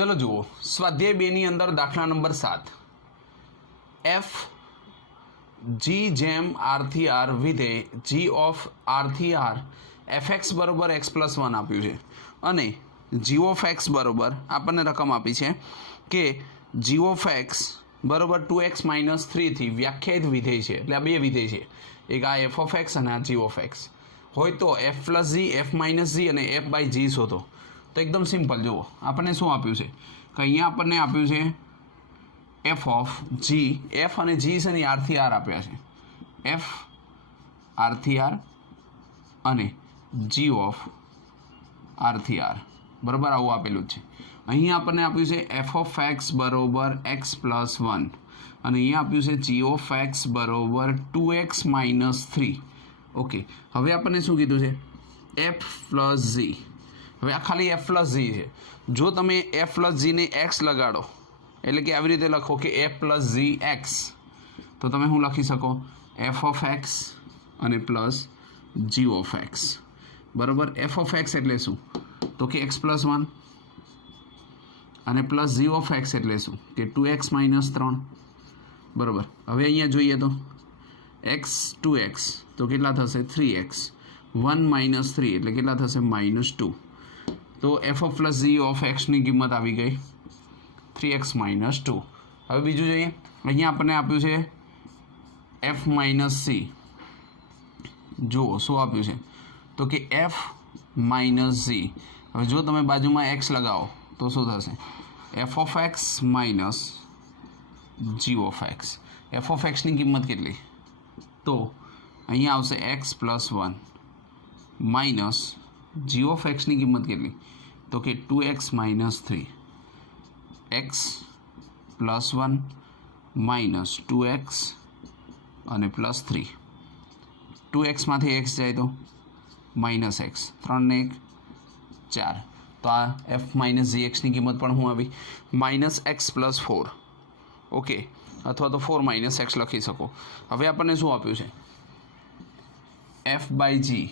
चलो जुओ स्वाध्याय 2 ની અંદર દાખલા નંબર 7 એફ જી જેમ આર થી આર વિધેય જી ઓફ આર થી આર એફ એક્સ બરોબર એક્સ પ્લસ 1 આપ્યું છે અને જી ઓફ એક્સ બરોબર આપણને રકમ આપી છે કે જી ઓફ એક્સ બરોબર 2x માઇનસ 3 થી વ્યાખ્યાયિત વિધેય છે એટલે આ બે વિધેય છે એક આ એફ ઓફ એક્સ અને આ જી ઓફ એક્સ હોય તો એફ પ્લસ જી એફ માઇનસ જી અને એફ બાય જી શોધો તો એકદમ સિમ્પલ જુઓ આપણને શું આપ્યું છે કે અહીંયા આપણને આપ્યું છે એફ ઓફ જી એફ અને જી છે ને આરથી આર આપ્યા છે એફ આરથી આર અને જી ઓફ આરથી આર બરાબર આવું આપેલું જ છે અહીંયા આપણને આપ્યું છે એફ ઓફ એક્સ બરોબર એક્સ પ્લસ 1 અને અહીંયા આપ્યું છે જી ઓફ એક્સ બરોબર 2x માઇનસ 3 ઓકે હવે આપણને શું કીધું છે એફ પ્લસ જી હવે આ ખાલી એફ પ્લસ જી છે જો તમે એફ પ્લસ જીને એક્સ લગાડો એટલે કે આવી રીતે લખો કે એફ પ્લસ જી એક્સ તો તમે શું લખી શકો એફ ઓફ એક્સ અને પ્લસ જી ઓફ એક્સ બરાબર એફ ઓફ એક્સ એટલે શું તો કે એક્સ પ્લસ 1 અને પ્લસ જી ઓફ એક્સ એટલે શું કે 2x માઇનસ 3 બરાબર હવે અહીંયા જોઈએ તો એક્સ 2x તો કેટલા થશે 3x 1 માઇનસ 3 એટલે કેટલા થશે માઇનસ 2 તો F of plus G of એક્સની કિંમત આવી ગઈ 3x માઇનસ 2 હવે બીજું જોઈએ અહીંયા આપણને આપ્યું છે એફ માઇનસ સી જુઓ શું આપ્યું છે તો કે એફ માઇનસ જી હવે જો તમે બાજુમાં એક્સ લગાવો તો શું થશે F of X minus G of X F of એક્સની કિંમત કેટલી તો અહીંયા આવશે X plus 1 minus G of એક્સની કિંમત કેટલી તો કે 2x minus 3 x plus 1 minus 2x અને પ્લસ 3 2xમાંથી એક્સ જાય તો માઇનસ એક્સ 3 ને 1 4 તો આ એફ માઇનસ જી એક્સની કિંમત પણ હું આવી માઇનસ એક્સ પ્લસ 4 ઓકે અથવા તો 4 માઇનસ એક્સ લખી શકો હવે આપણને શું આપ્યું છે એફ બાય જી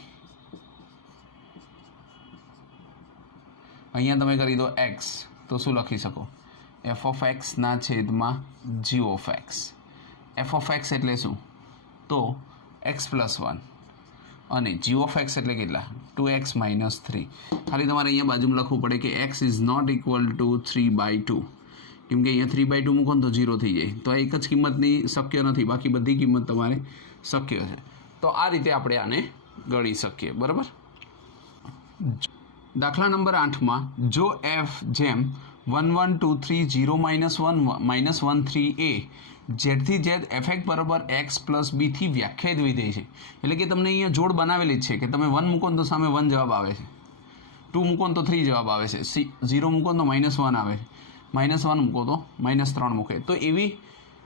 અહીંયા તમે કરી દો એક્સ તો શું લખી શકો એફ ઓફ એક્સના છેદમાં G of X F of X એટલે શું તો એક્સ પ્લસ 1 અને જી ઓફ એક્સ એટલે કેટલા 2x માઇનસ 3 ખાલી તમારે અહીંયા બાજુમાં લખવું પડે કે X is not equal to 3/2 કેમ કે અહીંયા 3/2 મૂકો તો 0 થઈ જાય તો આ એક જ કિંમતની શક્ય નથી બાકી બધી કિંમત તમારે શક્ય છે તો આ રીતે આપણે આને ગણી શકીએ બરાબર દાખલા નંબર 8માં જો એફ જેમ 1 1 2 3 0 -1 -1 3 a જેડથી જેડ એફ એક્સ બરાબર એક્સ પ્લસ બી થી વ્યાખ્યાયિત વિધેય છે એટલે કે તમને અહીંયા જોડ બનાવેલી જ છે કે તમે 1 મૂકો તો સામે 1 જવાબ આવે છે 2 મૂકો તો 3 જવાબ આવે છે 0 મૂકો તો -1 આવે છે -1 મૂકો તો -3 મૂકે તો એવી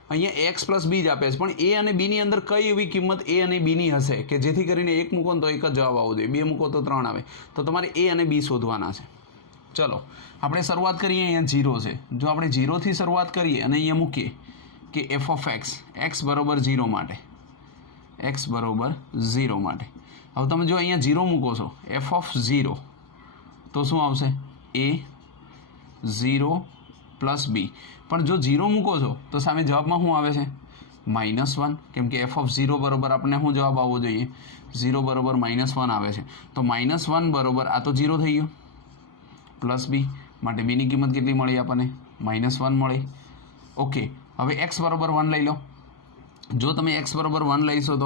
અહીંયા એક્સ પ્લસ બી જ આપે છે પણ એ અને બીની અંદર કઈ એવી કિંમત એ અને બીની હશે કે જેથી કરીને 1 મૂકો તો એક જ જવાબ આવવો જોઈએ 2 મૂકો તો 3 આવે તો તમારે એ અને બી શોધવાના છે ચલો આપણે શરૂઆત કરીએ અહીંયા 0 છે જો આપણે 0 થી શરૂઆત કરીએ અને અહીંયા મૂકીએ કે એફ ઓફ એક્સ એક્સ બરાબર 0 માટે એક્સ બરાબર 0 માટે હવે તમે જો અહીંયા 0 મૂકો છો એફ ઓફ 0 તો શું આવશે એ 0 પ્લસ બી પણ જો 0 મૂકો છો તો સામે જવાબમાં શું આવે છે -1 કેમ કે એફ ઓફ 0 બરાબર આપણે શું જવાબ આવવો જોઈએ 0 બરાબર -1 આવે છે તો -1 બરાબર આ તો 0 થઈ ગયો પ્લસ બી માટે બીની કિંમત કેટલી મળી આપણને -1 મળી ઓકે હવે x બરાબર 1 લઈ લો જો તમે x બરાબર 1 લઈશો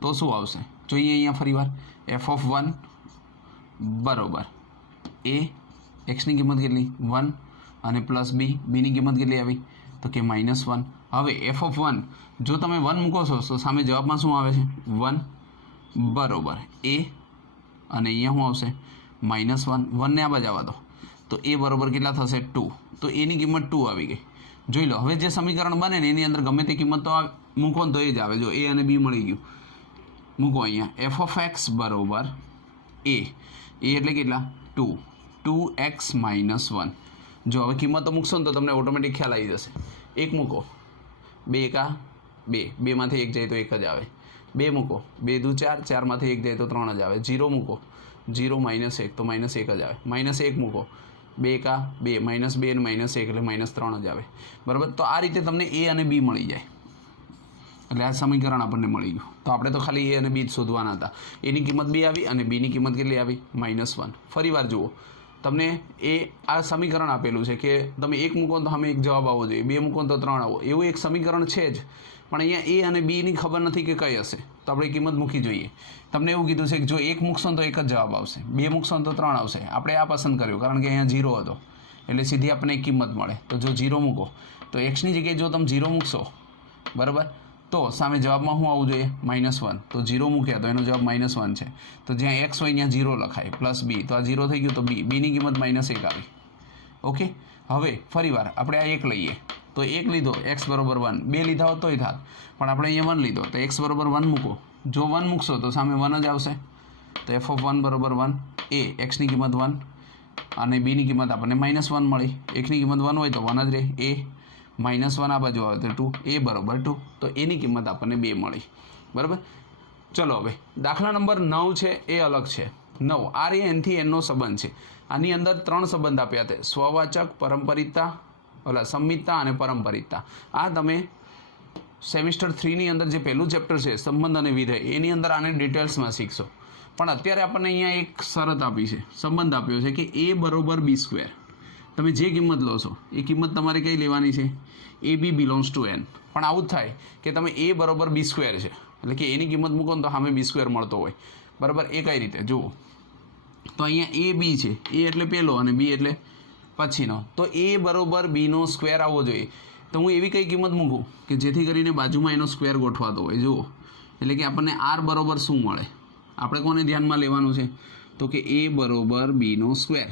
તો શું આવશે જોઈએ અહીંયા ફરીવાર એફ ઓફ 1 બરાબર એ એક્સની કિંમત કેટલી 1 અને પ્લસ બીની કિંમત કેટલી આવી તો કે -1 હવે એફ ઓફ 1 જો તમે 1 મૂકો છો તો સામે જવાબમાં શું આવે છે 1 બરાબર એ અને અહીંયા શું આવશે -1 1 ને આ બાજુ આવવા દો તો એ બરાબર કેટલા થશે 2 તો એની કિંમત 2 આવી ગઈ જોઈ લો હવે જે સમીકરણ બને ને એની અંદર ગમે તે કિંમત તો મૂકો તો એ જ આવે જો એ અને બી મળી ગયું મૂકો અહીંયા એફ ઓફ એક્સ બરાબર એ એટલે કેટલા 2x -1 જો હવે કિંમતો મૂકશો ને તો તમને ઓટોમેટિક ખ્યાલ આવી જશે 1 મૂકો 2 એકા 2 2માંથી 1 જાય તો 1 જ આવે 2 મૂકો 2 દુ 4 4માંથી 1 જાય તો 3 જ આવે 0 મૂકો 0 -1 તો -1 જ આવે -1 મૂકો 2 કા 2 -2 અને -1 એટલે -3 જ આવે બરાબર. તો આ રીતે તમને એ અને બી મળી જાય એટલે આ સમીકરણ આપણને મળી ગયું. તો આપણે તો ખાલી એ અને બી જ શોધવાના હતા. એની કિંમત 2 આવી અને બીની કિંમત કેટલી આવી -1. ફરી વાર જુઓ, તમને એ આ સમીકરણ આપેલું છે કે તમે 1 મૂકો તો સામે 1 જવાબ આવવો જોઈએ, 2 મૂકો તો 3 આવો, એવું એક સમીકરણ છે જ. પણ અહીંયા એ અને બીની ખબર નથી કે કઈ હશે, તો આપણે કિંમત મૂકી જોઈએ. તમને એવું કીધું છે કે જો 1 મૂકશો તો 1 જ જવાબ આવશે, 2 મૂકશો તો 3 આવશે. આપણે આ પસંદ કર્યું કારણ કે અહીંયા 0 હતો એટલે સીધી આપણને એક કિંમત મળે. તો જો 0 મૂકો તો એક્સની જગ્યાએ જો તમે 0 મૂકશો બરાબર, તો સામે જવાબમાં શું આવવું જોઈએ? -1. તો 0 મૂક્યા તો એનો જવાબ -1 છે. તો જ્યાં x હોય ત્યાં 0 લખાય પ્લસ b, તો આ 0 થઈ ગયું તો બીની કિંમત -1 આવી. ઓકે, હવે ફરી વાર આપણે આ 1 લઈએ તો 1 લીધો x બરાબર 1, 2 લીધા હોત તોય થાત, પણ આપણે અહીંયા 1 લીધો તો x બરાબર 1 મૂકો. જો 1 મૂકશો તો સામે 1 જ આવશે. તો f(1) બરાબર 1, એ xની કિંમત 1 અને બીની કિંમત આપણને -1 મળી. એકની કિંમત 1 હોય તો 1 જ રહે. એ -1 આ બાજુ આવે તો 2, એ બરાબર 2, તો એની કિંમત આપણને 2 મળી બરાબર. ચલો હવે દાખલા નંબર 9 છે એ અલગ છે. 9 આર એ એનથી એનનો સંબંધ છે. આની અંદર 3 સંબંધ આપ્યા છે: સ્વવાચક, પરંપરિતતા, સંમિતતા અને પરંપરિતતા. આ તમે સેમિસ્ટર 3ની અંદર જે પહેલું ચેપ્ટર છે સંબંધ અને વિધેય, એની અંદર આને ડિટેલ્સમાં શીખશો. પણ અત્યારે આપણને અહીંયા એક શરત આપી છે, સંબંધ આપ્યો છે કે a બરોબર b². તમે જે કિંમત લો છો એ કિંમત તમારે કઈ લેવાની છે? એ બી બિલોંગ્સ ટુ એન. પણ આવું જ થાય કે તમે a બરોબર b² છે એટલે કે એની કિંમત મૂકો ને તો સામે b² મળતો હોય બરાબર. એ કઈ રીતે જુઓ, તો અહીંયા a b છે, a એટલે પહેલો અને b એટલે પછીનો, તો a બરોબર bનો સ્ક્વેર આવવો જોઈએ. તો હું એવી કઈ કિંમત મૂકું કે જેથી કરીને બાજુમાં એનો સ્ક્વેર ગોઠવાતો હોય. જુઓ, એટલે કે આપણને r બરોબર શું મળે? આપણે કોને ધ્યાનમાં લેવાનું છે? તો કે a બરોબર bનો સ્ક્વેર.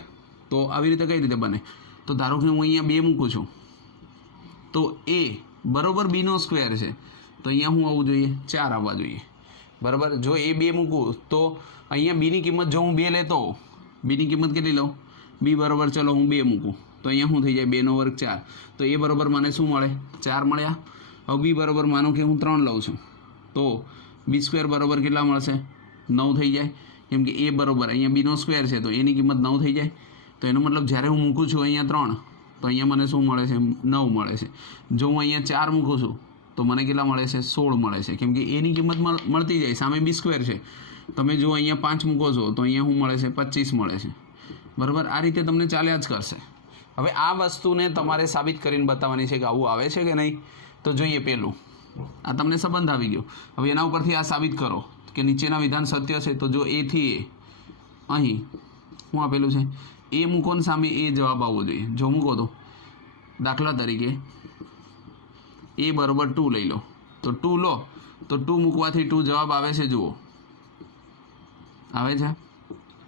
તો આવી રીતે કઈ રીતે બને? તો ધારો કે હું અહીંયા 2 મૂકું છું તો a બરોબર bનો સ્ક્વેર છે, તો અહીંયા શું આવવું જોઈએ? 4 આવવા જોઈએ બરાબર. જો એ 2 મૂકું તો અહીંયા બીની કિંમત જો હું 2 લેતો હોઉં, બીની કિંમત કેટલી લઉં? b બરોબર, ચલો હું 2 મૂકું તો અહીંયા શું થઈ જાય? 2 નો વર્ગ 4. તો એ બરોબર મને શું મળે? 4 મળ્યા. હવે b બરોબર માનો કે હું 3 લઉં છું તો b² બરોબર કેટલા મળશે? 9 થઈ જાય. કેમ કે a બરોબર અહીંયા bનો સ્ક્વેર છે તો એની કિંમત 9 થઈ જાય. તો એનો મતલબ જ્યારે હું મૂકું છું અહીંયા 3 તો અહીંયા મને શું મળે છે? 9 મળે છે. જો હું અહીંયા 4 મૂકું છું તો મને કેટલા મળે છે? 16 મળે છે. કેમ કે એની કિંમત મળતી જાય, સામે b² છે. તમે જો અહીંયા 5 મૂકો છો તો અહીંયા શું મળે છે? 25 મળે છે બરાબર. આ રીતે તમને ચાલ્યા જ કરશે. હવે આ વસ્તુને તમારે સાબિત કરીને બતાવવાની છે કે આવું આવે છે કે નહીં. તો જોઈએ, પહેલું આ તમને સંબંધ આવી ગયો. હવે એના ઉપરથી આ સાબિત કરો કે નીચેના વિધાન સત્ય છે. તો જો a થી a, અહીં શું આપેલું છે? એ મૂકો ને સામે એ જવાબ આવવો જોઈએ. જો મૂકો તો દાખલા તરીકે a બરોબર 2 લઈ લો, તો 2 લો તો 2 મૂકવાથી 2 જવાબ આવે છે. જુઓ, આવે છે.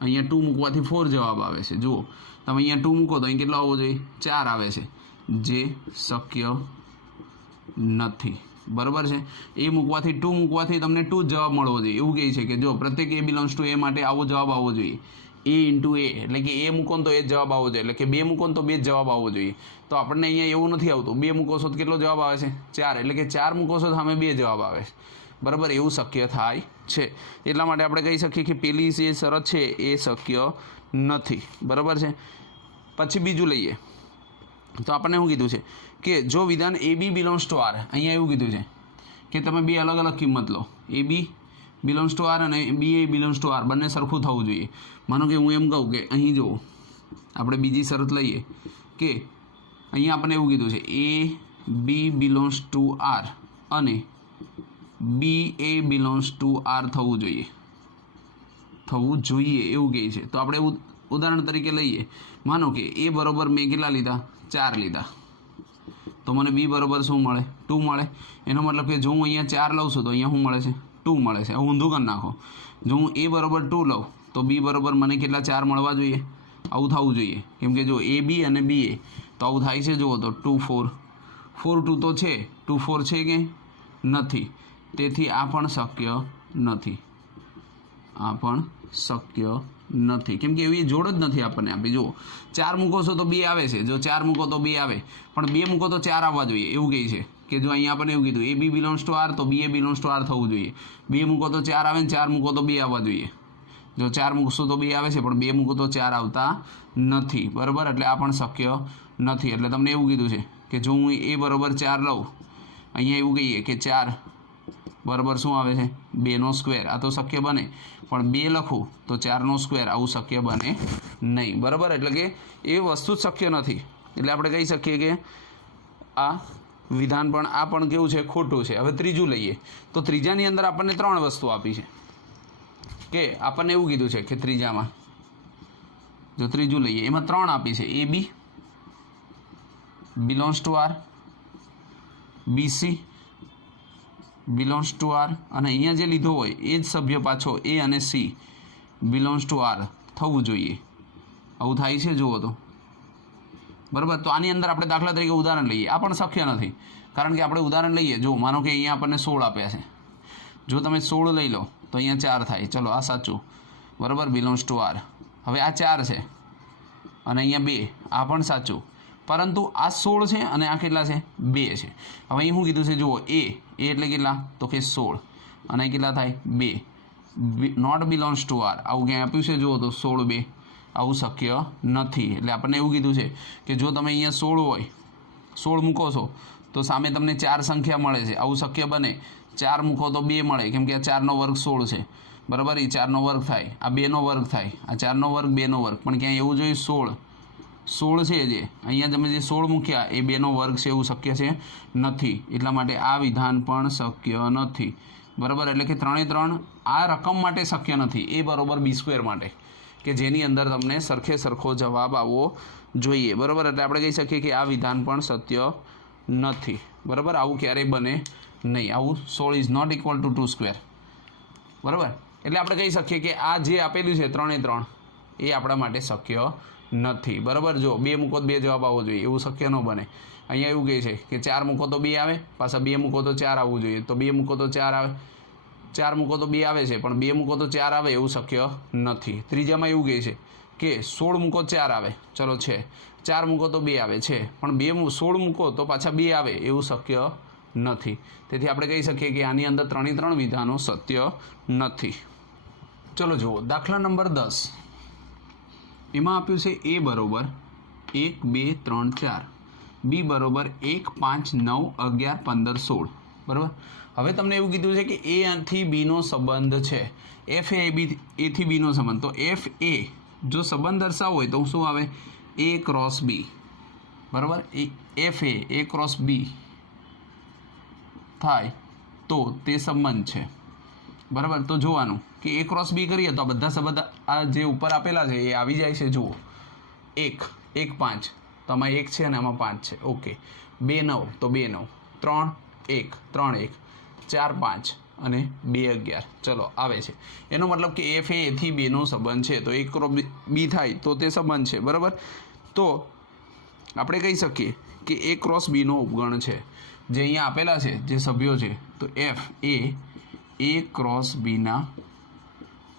અહીંયા 2 મૂકવાથી 4 જવાબ આવે છે. જુઓ, તમે અહીંયા 2 મૂકો તો અહીં કેટલો આવવો જોઈએ? 4 આવે છે, જે શક્ય નથી બરાબર છે. એ મૂકવાથી 2 મૂકવાથી તમને 2 જવાબ મળવો જોઈએ. એવું કહે છે કે જો પ્રત્યેક a બિલોંગ્સ ટુ a માટે આવો જવાબ આવવો જોઈએ. a ઇન્ટુ a એટલે કે a મૂકો તો એ જ જવાબ આવવો જોઈએ. એટલે કે 2 મૂકો તો 2 જ જવાબ આવવો જોઈએ. તો આપણને અહીંયા એવું નથી આવતું. 2 મૂકો છો તો કેટલો જવાબ આવે છે? 4. એટલે કે 4 મૂકો છો તો સામે 2 જવાબ આવે છે બરાબર. એવું શક્ય થાય છે. એટલા માટે આપણે કહી શકીએ કે પેલી જે શરત છે એ શક્ય નથી બરાબર છે. પછી બીજું લઈએ તો આપણને શું કીધું છે કે જો વિધાન a b belongs to r, અહીંયા એવું કીધું છે કે તમે 2 અલગ અલગ કિંમત લો. a b belongs to r અને b a belongs to r, બંને સરખું થવું જોઈએ. માનો કે હું એમ કહું કે અહીં જુઓ, આપણે બીજી શરત લઈએ કે અહીંયા આપણને એવું કીધું છે a b belongs to r અને b a belongs to r થવું જોઈએ એવું કહે છે. તો આપણે ઉદાહરણ તરીકે લઈએ. માનો કે a બરોબર મેં કેટલા લીધા? 4 લીધા. તો મને b બરોબર શું મળે? 2 મળે. એનો મતલબ કે જો હું અહીંયા 4 લઉં છું તો અહીંયા શું મળે છે? 2 મળે છે. ઊંધું કરી નાખો. જો હું a બરોબર 2 લઉં તો b બરોબર મને કેટલા? 4 મળવા જોઈએ. આવું થવું જોઈએ. કેમ કે જો a b અને b a તો આવું થાય છે. જુઓ તો 2 4 4 2 તો છે, 2 4 છે કે નથી. તેથી આ પણ શક્ય નથી. કેમ કે એવી જોડ જ નથી આપણને આપી. જુઓ, 4 મૂકો છો તો 2 આવે છે. જો 4 મૂકો તો 2 આવે, પણ 2 મૂકો તો 4 આવવા જોઈએ. એવું કહે છે કે જો અહીંયા આપણને એવું કીધું a b belongs to r, તો b a belongs to r થવું જોઈએ. 2 મૂકો તો 4 આવે ને 4 મૂકો તો 2 આવવા જોઈએ. જો 4 મૂકશો તો 2 આવે છે, પણ 2 મૂકો તો 4 આવતા નથી, બરાબર. એટલે આ પણ શક્ય નથી. એટલે તમને એવું કીધું છે કે જો હું a બરાબર 4 લઉં, અહીંયા એવું કહીએ કે 4 બરાબર શું આવે છે 2નો સ્ક્વેર, આ તો શક્ય બને, પણ 2 લખું તો 4નો સ્ક્વેર, આવું શક્ય બને નહીં, બરાબર. એટલે કે એ વસ્તુ જ શક્ય નથી. એટલે આપણે કહી શકીએ કે આ વિધાન પણ આ પણ કેવું છે ખોટું છે. હવે ત્રીજું લઈએ તો ત્રીજાની અંદર આપણને 3 વસ્તુ આપી છે કે આપણને એવું કીધું છે કે ત્રીજામાં જો ત્રીજું લઈએ એમાં 3 આપી છે, AB belongs to R, BC belongs to R, અને અહીંયા જે લીધો હોય એ જ સભ્ય પાછો A અને C બિલોંગ્સ ટુ R થવું જોઈએ. આવું થાય છે જુઓ તો, બરાબર. તો આની અંદર આપણે દાખલા તરીકે ઉદાહરણ લઈએ, આ પણ શક્ય નથી. કારણ કે આપણે ઉદાહરણ લઈએ, જો માનો કે અહીંયા આપણને 16 આપ્યા છે, જો તમે 16 લઈ લો તો અહીંયા 4 થાય, ચલો આ સાચું, બરાબર, બિલોંગ્સ ટુ R. હવે આ 4 છે અને અહીંયા 2, આ પણ સાચું, પરંતુ આ 16 છે અને આ કેટલા છે 2 છે. હવે અહીં શું કીધું છે જુઓ, A એટલે કેટલા તો કે 16, અને અહીં કેટલા થાય 2, નોટ બિલોંગ્સ ટુ R. આવું ક્યાંય આપ્યું છે જુઓ તો 16 2, આવું શક્ય નથી. એટલે આપણને એવું કીધું છે કે જો તમે અહીંયા 16 હોય, 16 મૂકો છો તો સામે તમને 4 સંખ્યા મળે છે, આવું શક્ય બને. 4 મૂકો તો 2 મળે, કેમ કે આ 4નો વર્ગ 16 છે, બરાબર. એ 4નો વર્ગ થાય, આ 2નો વર્ગ થાય, આ 4નો વર્ગ 2નો વર્ગ, પણ ક્યાંય એવું જોઈએ 16 છે, જે અહીંયા તમે જે 16 મૂક્યા એ 2નો વર્ગ છે, એવું શક્ય છે નથી. એટલા માટે આ વિધાન પણ શક્ય નથી, બરાબર. એટલે કે 3 આ રકમ માટે શક્ય નથી, A બરાબર B² માટે, કે જેની અંદર તમને સરખો જવાબ આવવો જોઈએ, બરાબર. એટલે આપણે કહી શકીએ કે આ વિધાન પણ સત્ય નથી, બરાબર. આવું ક્યારેય બને નહીં, આવું 16 ઇઝ નોટ ઇક્વલ ટુ 2², બરાબર. એટલે આપણે કહી શકીએ કે આ જે આપેલું છે 3 એ આપણા માટે શક્ય નથી, બરાબર. જો 2 મૂકો તો 2 જવાબ આવવો જોઈએ, એવું શક્ય ન બને. અહીંયા એવું કહે છે કે 4 મૂકો તો 2 આવે, પાછા 2 મૂકો તો 4 આવવું જોઈએ, તો 2 મૂકો તો 4 આવે, 4 મૂકો તો 2 આવે છે, પણ 2 મૂકો તો 4 આવે એવું શક્ય નથી. ત્રીજામાં એવું કહે છે કે 16 મૂકો 4 આવે, ચલો છે, 4 મૂકો તો 2 આવે છે, પણ 16 મૂકો તો પાછા 2 આવે એવું શક્ય નથી. તેથી આપણે કહી શકીએ કે આની અંદર 3 વિધાનો સત્ય નથી. ચલો જુઓ દાખલા નંબર 10. એમાં આપ્યું છે A બરાબર 1 2 3 4, B બરાબર 1 5 9 11 15 16, બરાબર. હવે તમને એવું કીધું છે કે A થી B નો સંબંધ છે, F એ A થી B નો સંબંધ, તો F A જો સંબંધ દર્શાવવો હોય તો શું આવે A ક્રોસ B, બરાબર. F A ક્રોસ B થાય તો તે સંબંધ છે, બરાબર. તો જોવાનું કે A ક્રોસ B કરીએ તો આ બધા સંબંધ આ જે ઉપર આપેલા છે એ આવી જાય છે. જુઓ 1 1 5 તો આમાં 1 છે અને આમાં 5 છે, ઓકે. 2 9 તો 2 9, 3 1 3 1, 4 5 અને 2 11, ચલો આવે છે. એનો મતલબ કે F A થી B નો સંબંધ છે, તો A ક્રોસ B થાય તો તે સંબંધ છે, બરાબર. તો આપણે કહી શકીએ કે A ક્રોસ B નો ઉપગણ છે, જે અહીંયા આપેલા છે જે સભ્યો છે, તો F A A cross B ના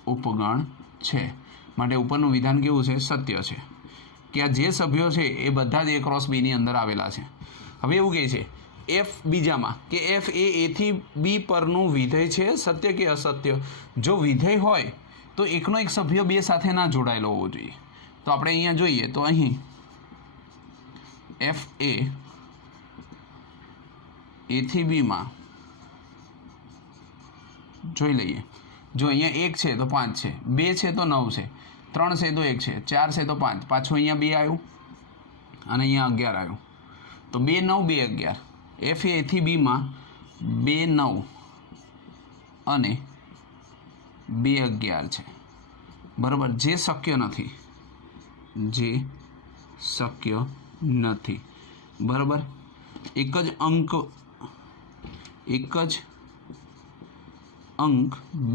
ઉપગણ છે. માટે ઉપરનું વિધાન કેવું છે સત્ય છે કે આ જે સભ્યો છે એ બધા જ A ક્રોસ B ની અંદર આવેલા છે. હવે એવું કહે છે F બીજામાં કે F એ A થી B પરનું વિધેય છે, સત્ય કે અસત્ય. જો વિધેય હોય તો એકનો એક સભ્ય 2 સાથે ના જોડાયેલો હોવો જોઈએ. તો આપણે અહીંયા જોઈએ તો અહીં F એ A થી B માં જોઈ લઈએ, જો અહીંયા 1 છે તો 5 છે, 2 છે તો 9 છે, 3 છે તો 1 છે, 4 છે તો 5, પાછું અહીંયા 2 આવ્યું અને અહીંયા 11 આવ્યું, તો 2 9 2 11. F એ થી B માં 2 9 અને 2 11 છે, બરાબર. જે શક્ય નથી, બરાબર. એક જ અંક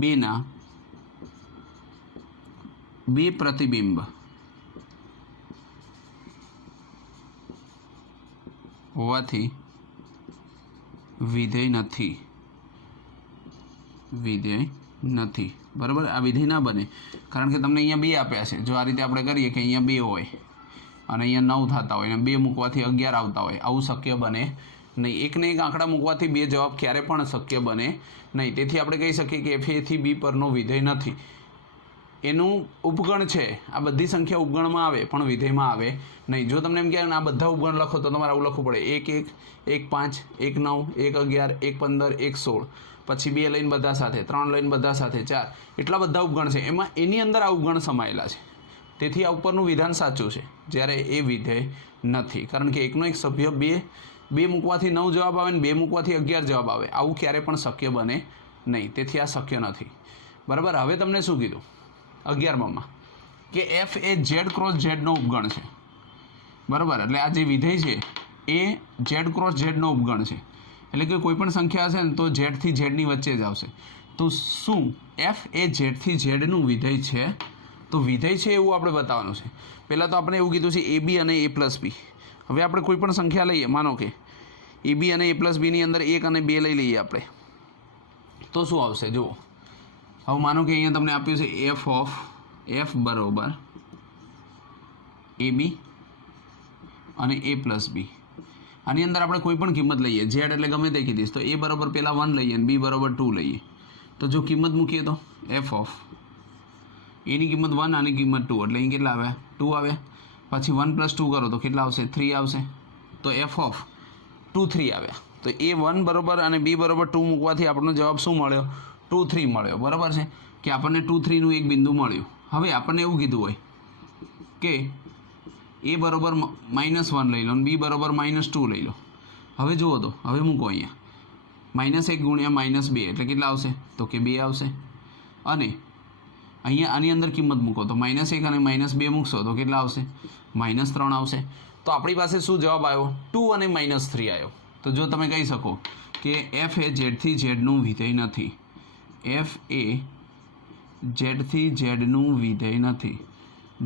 2ના 2 પ્રતિબિંબ હોવાથી વિધેય નથી, બરાબર. આ વિધેય ના બને કારણ કે તમને અહીંયા 2 આપ્યા છે. જો આ રીતે આપણે કરીએ કે અહીંયા 2 હોય અને અહીંયા 9 થતા હોય અને 2 મૂકવાથી 11 આવતા હોય, આવું શક્ય બને નહીં. એકને એક આંકડા મૂકવાથી 2 જવાબ ક્યારે પણ શક્ય બને નહીં. તેથી આપણે કહી શકીએ કે F A થી B પરનો વિધેય નથી. એનું ઉપગણ છે આ બધી સંખ્યા ઉપગણમાં આવે પણ વિધેયમાં આવે નહીં. જો તમને એમ કહે આ બધા ઉપગણ લખો તો તમારે આવું લખવું પડે 1 1 1 5 1 9 1 11 1 15 1 16 પછી 2 લઈને બધા સાથે 3 લઈને બધા સાથે 4 એટલા બધા ઉપગણ છે એમાં એની અંદર આ ઉપગણ સમાયેલા છે. તેથી આ ઉપરનું વિધાન સાચું છે જ્યારે એ વિધેય નથી, કારણ કે એકનો એક સભ્ય બે મૂકવાથી 9 જવાબ આવે ને 2 મૂકવાથી 11 જવાબ આવે. આવું ક્યારે પણ શક્ય બને નહીં, તેથી આ શક્ય નથી. બરાબર. હવે તમને શું કીધું 11માં કે એફ એ ઝેડ ક્રોસ ઝેડનો ઉપગણ છે. બરાબર. એટલે આ જે વિધેય છે એ ઝેડ ક્રોસ ઝેડનો ઉપગણ છે. એટલે કે કોઈ પણ સંખ્યા હશે ને તો ઝેડથી ઝેડની વચ્ચે જ આવશે. તો શું એફ એ ઝેડથી ઝેડનું વિધેય છે? તો વિધેય છે એવું આપણે બતાવવાનું છે. પહેલાં તો આપણે એવું કીધું છે એ બી અને એ પ્લસ બી. હવે આપણે કોઈ પણ સંખ્યા લઈએ, માનો કે એ બી અને એ પ્લસ બીની અંદર 1 અને 2 લઈ લઈએ આપણે, તો શું આવશે જુઓ. હવે માનો કે અહીંયા તમને આપ્યું છે એફ ઓફ એફ બરાબર એ બી અને એ પ્લસ બી. આની અંદર આપણે કોઈ પણ કિંમત લઈએ, ઝેડ એટલે ગમે તે કીધીશ, તો એ બરાબર પહેલાં 1 લઈએ અને બી બરાબર 2 લઈએ. તો જો કિંમત મૂકીએ તો એફ ઓફ એની કિંમત 1 આની કિંમત 2 એટલે અહીં કેટલા આવ્યા 2 આવ્યા. પછી 1 + 2 કરો તો કેટલા આવશે 3 આવશે. તો એફ ઓફ 2 3 આવ્યા. તો એ 1 બરાબર અને બી બરાબર 2 મૂકવાથી આપણને જવાબ શું મળ્યો 2 3 મળ્યો. બરાબર છે કે આપણને 2 3નું એક બિંદુ મળ્યું. હવે આપણને એવું કીધું હોય કે એ બરાબર -1 લઈ લો અને બી બરાબર -2 લઈ લો. હવે જુઓ તો હવે મૂકો અહીંયા -1 × -2 એટલે કેટલા આવશે તો કે 2 આવશે. અને અહીંયા આની અંદર કિંમત મૂકો તો -1 અને -2 મૂકશો તો કેટલા આવશે -3 આવશે. તો આપણી પાસે શું જવાબ આવ્યો 2 અને -3 આવ્યો. તો જો તમે કહી શકો કે એફ એ ઝેડથી ઝેડનું વિધેય નથી, એફ એ ઝેડથી ઝેડનું વિધેય નથી.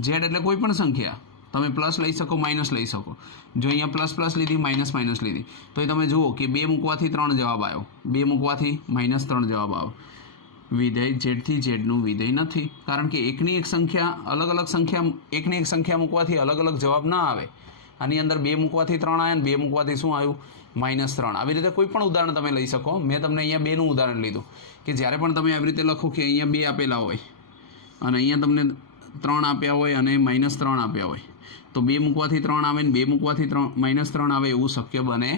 ઝેડ એટલે કોઈ પણ સંખ્યા તમે પ્લસ લઈ શકો માઇનસ લઈ શકો. જો અહીંયા પ્લસ પ્લસ લીધી માઇનસ લીધી તો એ તમે જુઓ કે 2 મૂકવાથી 3 જવાબ આવ્યો, 2 મૂકવાથી -3 જવાબ આવ્યો. વિધેય ઝેડથી ઝેડનું વિધેય નથી, કારણ કે એકની એક સંખ્યા મૂકવાથી અલગ અલગ જવાબ ના આવે. આની અંદર 2 મૂકવાથી 3 આવ્યા અને 2 મૂકવાથી શું આવ્યું -3. આવી રીતે કોઈ પણ ઉદાહરણ તમે લઈ શકો. મેં તમને અહીંયા 2નું ઉદાહરણ લીધું કે જ્યારે પણ તમે આવી રીતે લખો કે અહીંયા 2 આપેલા હોય અને અહીંયા તમને 3 આપ્યા હોય અને -3 આપ્યા હોય, તો 2 મૂકવાથી 3 આવે ને 2 મૂકવાથી -3 આવે એવું શક્ય બને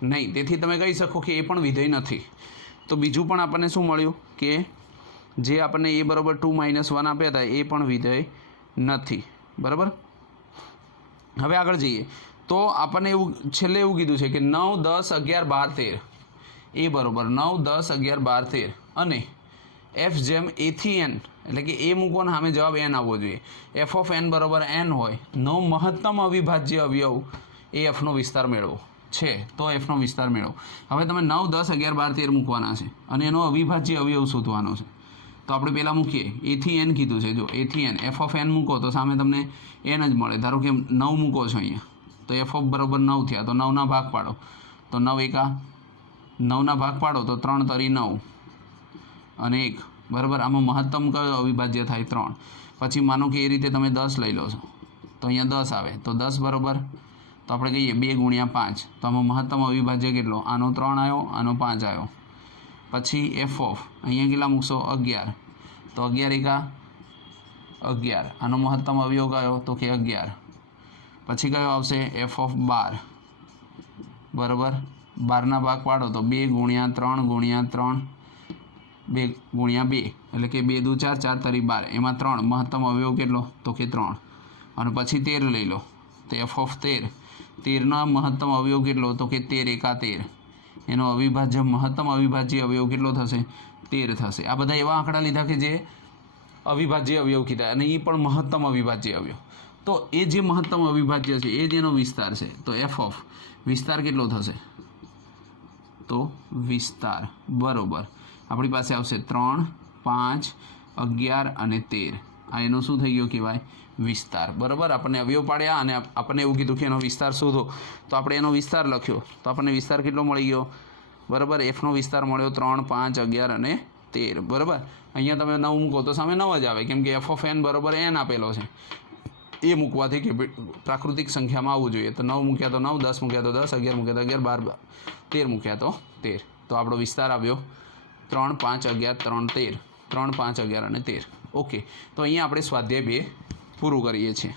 નહીં. તેથી તમે કહી શકો કે એ પણ વિધેય નથી. તો બીજું પણ આપણને શું મળ્યું કે જે આપણને એ બરાબર 2 - 1 આપ્યા હતા એ પણ વિધેય નથી. બરાબર. હવે આગળ જઈએ તો આપણને છેલ્લે એવું કીધું છે કે 9 10 11 12 13 એ બરાબર 9 10 11 12 13 અને એફ જેમ એ થી એન એટલે કે એ મૂકવાનો સામે જવાબ એન આવવો જોઈએ. એફ ઓફ એન બરાબર એન હોય, નો મહત્તમ અવિભાજ્ય અવયવ એ એફનો વિસ્તાર મેળવો છે તો એફનો વિસ્તાર મેળવો. હવે તમે 9 10 11 12 13 મૂકવાના છે અને એનો અવિભાજ્ય અવયવ શોધવાનો છે. તો આપણે પહેલાં મૂકીએ એ થી એન કીધું છે. જો એ થી એન એફ ઓફ એન મૂકો તો સામે તમને એન જ મળે. ધારો કે 9 મૂકો છો અહીંયા તો એફ ઓફ બરાબર 9 થયા. તો 9ના ભાગ પાડો તો 9 એકા 9ના ભાગ પાડો તો 3 તરી 9 અને 1 બરાબર. આમાં મહત્તમ કયો અવિભાજ્ય થાય 3. પછી માનો કે એ રીતે તમે 10 લઈ લો છો તો અહીંયા 10 આવે તો 10 બરાબર તો આપણે કહીએ 2 × 5. તો આમાં મહત્તમ અવિભાજ્ય કેટલો આનો 3 આવ્યો આનો 5 આવ્યો. પછી એફ ઓફ અહીંયા કેટલા મૂકશો 11 તો 11 એકા 11 આનો મહત્તમ અવયવ કયો તો કે 11. પછી કયો આવશે એફ ઓફ 12 બરાબર 12ના ભાગ પાડો તો 2 × 3 × 3 2 × 2 એટલે કે 2 દુ 4 4 તરી 12 એમાં 3 મહત્તમ અવયવ કેટલો તો કે 3. અને પછી 13 લઈ લો તો એફ ઓફ 13નો મહત્તમ અવયવ કેટલો તો કે 13 એકા 13 એનો મહત્તમ અવિભાજ્ય અવયવ કેટલો થશે 13 થશે. આ બધા એવા આંકડા લીધા કે જે અવિભાજ્ય અવયવ કીધા અને એ પણ મહત્તમ અવિભાજ્ય અવયવ. તો એ જે મહત્તમ અવિભાજ્ય છે એ જ એનો વિસ્તાર છે. તો એફ ઓફ વિસ્તાર કેટલો થશે તો વિસ્તાર બરાબર આપણી પાસે આવશે 3 5 11 અને 13. આ એનો શું થઈ ગયો કહેવાય વિસ્તાર. બરાબર. આપણને અવયવ પાડ્યા અને આપણને એવું કીધું કે એનો વિસ્તાર શોધો તો આપણે એનો વિસ્તાર લખ્યો તો આપણને વિસ્તાર કેટલો મળી ગયો બરાબર. એફનો વિસ્તાર મળ્યો 3 5 11 અને 13. બરાબર. અહીંયા તમે 9 મૂકો તો સામે 9 જ આવે કેમ કે એફ ઓફ એન બરાબર એન આપેલો છે. એ મૂકવાથી કે પ્રાકૃતિક સંખ્યામાં આવવું જોઈએ. તો 9 મૂક્યા તો 9 10 મૂક્યા તો 10 11 મૂક્યા તો 11 12 13 મૂક્યા તો 13. તો આપણો વિસ્તાર આવ્યો 3 5 11 3 13. 3, 5, 11 અને 13. ઓકે, તો અહીંયા આપણે સ્વાધ્યાય 2 પૂરું કરીએ છીએ.